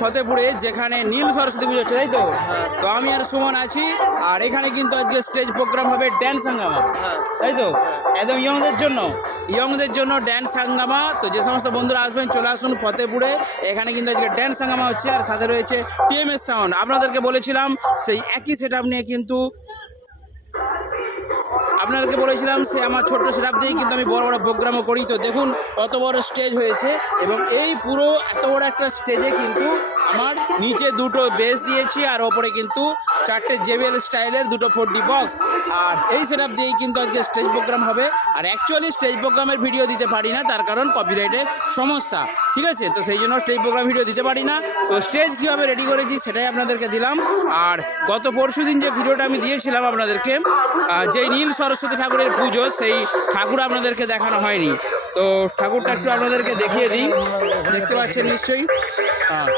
ফতেপুরে, যেখানে নীল সরস্বতী পুজো হচ্ছে তাই তো? তো আমি আর সুমন আছি, আর এখানে কিন্তু আজকে স্টেজ প্রোগ্রাম হবে ড্যান্স হাঙ্গামা। তাই তো? একদম ইয়ংদের জন্য। ইয়ংদের জন্য ড্যান্স হাঙ্গামা। তো যে সমস্ত বন্ধুরা আসবেন, চলে আসুন ফতেপুরে। এখানে কিন্তু আজকে ড্যান্স হাঙ্গামা হচ্ছে, আর সাথে রয়েছে টিএমএস সাউন্ড আপনাদেরকে বলেছিলাম, সেই একই সেট নিয়ে কিন্তু আপনাদেরকে বলেছিলাম সে আমার ছোট্ট সেটাপ দিয়ে কিন্তু আমি বড় বড় প্রোগ্রামও করি। তো দেখুন অত বড় স্টেজ হয়েছে এবং এই পুরো এত বড় একটা স্টেজে কিন্তু আমার নিচে দুটো বেস দিয়েছি আর ওপরে কিন্তু চারটে জেবিএল স্টাইলের দুটো ফোর ডি বক্স আর এই সেটআপ দিয়েই কিন্তু আজকে স্টেজ প্রোগ্রাম হবে। আর অ্যাকচুয়ালি স্টেজ প্রোগ্রামের ভিডিও দিতে পারি না, তার কারণ কপিরাইটের সমস্যা। ঠিক আছে? তো সেই জন্য স্টেজ প্রোগ্রাম ভিডিও দিতে পারি না। তো স্টেজ কীভাবে রেডি করেছি সেটাই আপনাদেরকে দিলাম। আর গত পরশু দিন যে ভিডিওটা আমি দিয়েছিলাম আপনাদেরকে যেই নীল সরস্বতী ঠাকুরের পুজো, সেই ঠাকুর আপনাদেরকে দেখানো হয়নি। তো ঠাকুরটা একটু আপনাদেরকে দেখিয়ে দিই। দেখতে পাচ্ছেন নিশ্চয়ই? হ্যাঁ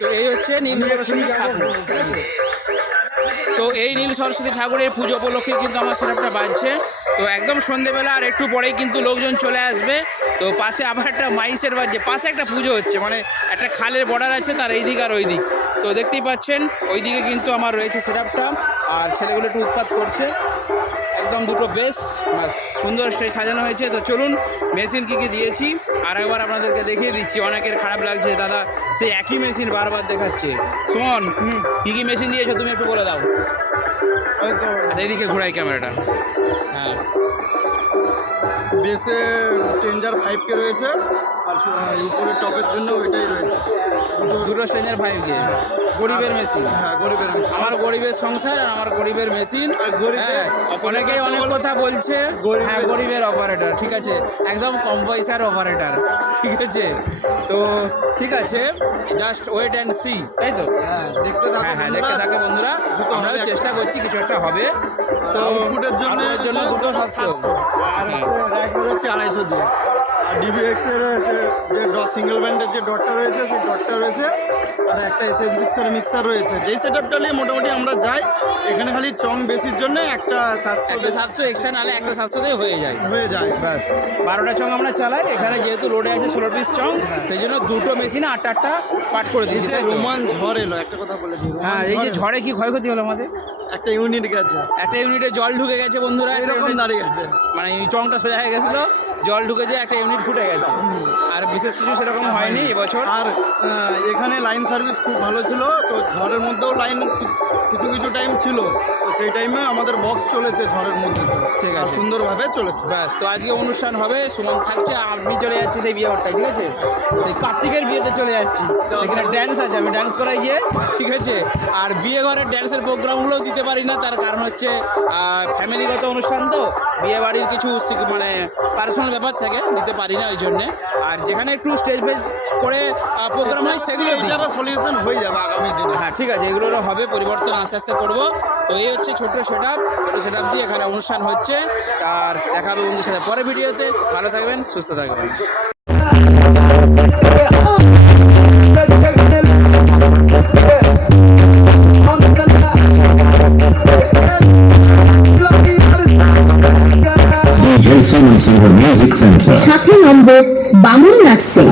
তো এই হচ্ছে নীল সরস্বতী ঠাকুর। তো এই নীল সরস্বতী ঠাকুরের পুজো উপলক্ষে কিন্তু আমার সেটআপটা বাজছে। তো একদম সন্ধেবেলা আর একটু পরেই কিন্তু লোকজন চলে আসবে। তো পাশে আবার একটা মাইসের বাজছে। পাশে একটা পুজো হচ্ছে মানে একটা খালের বর্ডার আছে তার এই দিক আর ওই দিক তো দেখতেই পাচ্ছেন ওই দিকে কিন্তু আমার রয়েছে সেটআপটা আর ছেলেগুলো একটু উৎপাত করছে। একদম দুটো বেশ সুন্দর স্টেজ সাজানো হয়েছে। তো চলুন মেশিন কী কী দিয়েছি। আর একবার আপনাদেরকে দেখিয়ে দিচ্ছি অনেকের খারাপ লাগছে দাদা সেই একই মেশিন বারবার দেখাচ্ছে। শোন কী কী মেশিন দিয়েছ তুমি একটু বলে দাও। আচ্ছা এদিকে ঘোরাই ক্যামেরাটা। হ্যাঁ। বেসে টেঞ্জার ফাইভকে রয়েছে আর উপরে টপের জন্য ওইটাই রয়েছে। দুটো দুটো স্ট্রেঞ্জার ফাইভ জি গরিবের মেশিন। হ্যাঁ গরিবের আমার গরিবের সংসার আর আমার গরিবের মেশিন। গরিবের অনেকেই অনেক কথা বলছে। হ্যাঁ গরিবের অপারেটর ঠিক আছে। একদম কম পয়সার অপারেটর ঠিক আছে। তো ঠিক আছে জাস্ট ওয়েট অ্যান্ড সি তাই তো? হ্যাঁ দেখতে হ্যাঁ হ্যাঁ। দেখতে থাকে বন্ধুরা। আমরাও চেষ্টা করছি কিছু একটা হবে। তো জন্য জন্য দুটো সাতশো। আর হ্যাঁ। হচ্ছে আড়াইশো দিয়ে। আর ডিবিএক্স এর যে- সিঙ্গেল ব্যান্ডের যে ডটটা রয়েছে সেই ডটটা রয়েছে। আর একটা এস এম সিক্স মিক্সার রয়েছে। যেই সেট আপটা নিয়ে মোটামুটি আমরা যাই এখানে খালি চং বেসির জন্য একটা সাতশো সাতশো এক্সট্রা নাহলে একটা সাতশোতেই হয়ে যায়। হয়ে যায় ব্যাস। বারোটা চং আমরা চালাই এখানে যেহেতু রোডে আছে ষোলো পিস চং সেই জন্য দুটো মেশিনে আটটা আটটা পাট করে দিয়েছি। যে রোমান ঝড় এলো একটা কথা বলে দিই হ্যাঁ এই যে ঝড়ে কি ক্ষয়ক্ষতি হলো আমাদের? একটা ইউনিট গেছে। একটা ইউনিটে জল ঢুকে গেছে বন্ধুরা এরকম দাঁড়িয়ে গেছে। মানে চংটা সোজা হয়ে গেছিল জল ঢুকে যে একটা ইউনিট ফুটে গেছে। আর বিশেষ কিছু সেরকম হয়নি এবছর। আর এখানে লাইন সার্ভিস খুব ভালো ছিল তো ঝড়ের মধ্যেও লাইন কিছু কিছু টাইম ছিল। তো সেই টাইমে আমাদের বক্স চলেছে ঝড়ের মধ্যে। ঠিক আছে। সুন্দরভাবে চলেছে। ব্যাস তো আজকে অনুষ্ঠান হবে সুমন থাকছে আমি চলে যাচ্ছি সেই বিয়ে ঘরটায় ঠিক আছে? সেই কার্তিকের বিয়েতে চলে যাচ্ছি। সেখানে ড্যান্স আছে আমি ড্যান্স করাই গিয়ে ঠিক আছে? আর বিয়ে ঘরের ড্যান্সের প্রোগ্রামগুলোও দিতে পারি না তার কারণ হচ্ছে ফ্যামিলিগত অনুষ্ঠান তো বিয়ে বাড়ির কিছু মানে পার্সোনাল ব্যাপার থাকে দিতে পারি না ওই জন্যে। আর যেখানে একটু স্টেজ বেস করে প্রোগ্রাম হয় সেগুলো। সলিউশন হয়ে যাবে আগামী দিনে। হ্যাঁ ঠিক আছে এগুলোরও হবে পরিবর্তন আস্তে আস্তে করব। তো এই হচ্ছে ছোট্ট সেট আপ সেট আপ দিয়ে এখানে অনুষ্ঠান হচ্ছে। আর দেখা হবে বন্ধুদের সাথে পরে ভিডিওতে ভালো থাকবেন সুস্থ থাকবেন। DJ Suman Music Center. সাথে নম্বর বামন নার্সিং